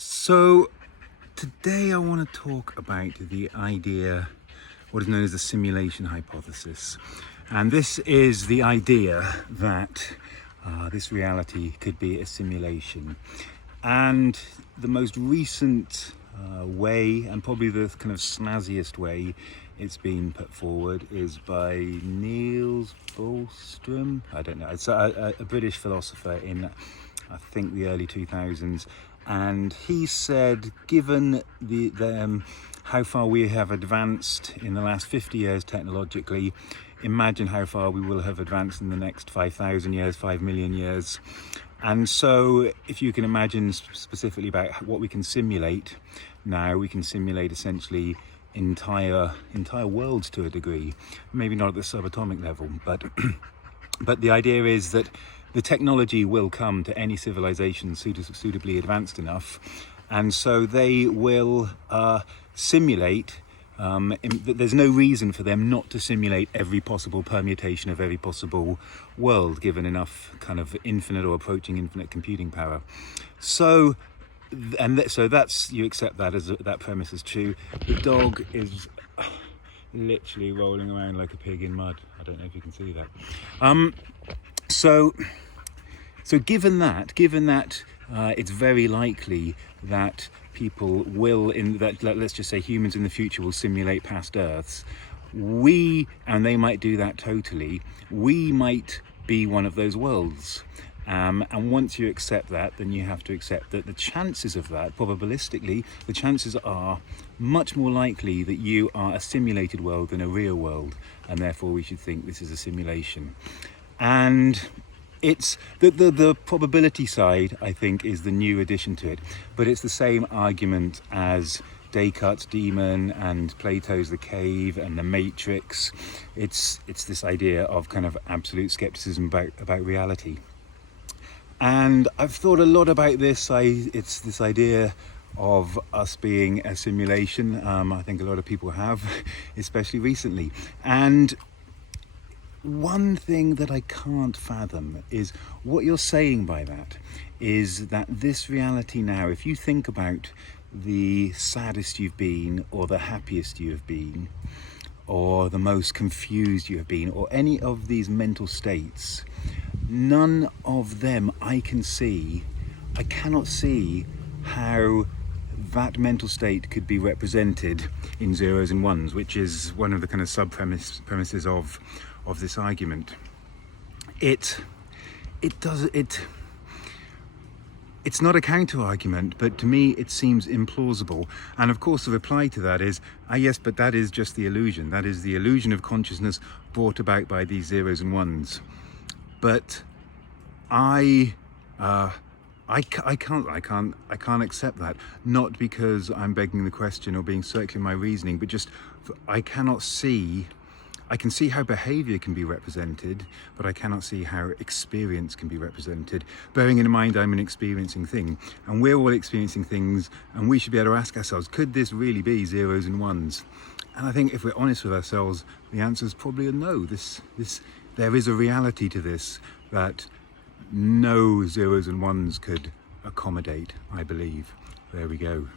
So today I want to talk about the idea, what is known as the simulation hypothesis. And this is the idea that this reality could be a simulation. And the most recent way, and probably the kind of snazziest way it's been put forward, is by Niels Bohrström. I don't know, it's a British philosopher in, I think, the early 2000s. And he said, given how far we have advanced in the last 50 years technologically, imagine how far we will have advanced in the next 5,000 years, 5 million years. And so if you can imagine specifically about what we can simulate now, we can simulate essentially entire worlds to a degree, maybe not at the subatomic level, but but the idea is that the technology will come to any civilization suitably advanced enough, and so they will simulate. There's no reason for them not to simulate every possible permutation of every possible world, given enough kind of infinite or approaching infinite computing power. So that's, you accept that as that premise is true. The dog is literally rolling around like a pig in mud. I don't know if you can see that. So given that, it's very likely that people will, let's just say humans in the future will simulate past Earths. And they might do that totally. We might be one of those worlds. And once you accept that, then you have to accept that the chances of that, probabilistically, the chances are much more likely that you are a simulated world than a real world. And therefore we should think this is a simulation. And it's the probability side, I think, is the new addition to it, but it's the same argument as Descartes' demon and Plato's The Cave and the Matrix. It's this idea of kind of absolute skepticism about reality. And I've thought a lot about this. It's this idea of us being a simulation. I think a lot of people have, especially recently. And one thing that I can't fathom is what you're saying by that is that this reality now, if you think about the saddest you've been or the happiest you have been or the most confused you have been or any of these mental states, none of them I cannot see how that mental state could be represented in zeros and ones, which is one of the kind of premises of this argument. It's not a counter argument, but to me it seems implausible. And of course the reply to that is, yes, but that is just the illusion. That is the illusion of consciousness brought about by these zeros and ones. But I can't accept that. Not because I'm begging the question or being circular in my reasoning, but just I can see how behaviour can be represented, but I cannot see how experience can be represented. Bearing in mind I'm an experiencing thing, and we're all experiencing things, and we should be able to ask ourselves, could this really be zeros and ones? And I think if we're honest with ourselves, the answer is probably a no. There is a reality to this that no zeros and ones could accommodate, I believe. There we go.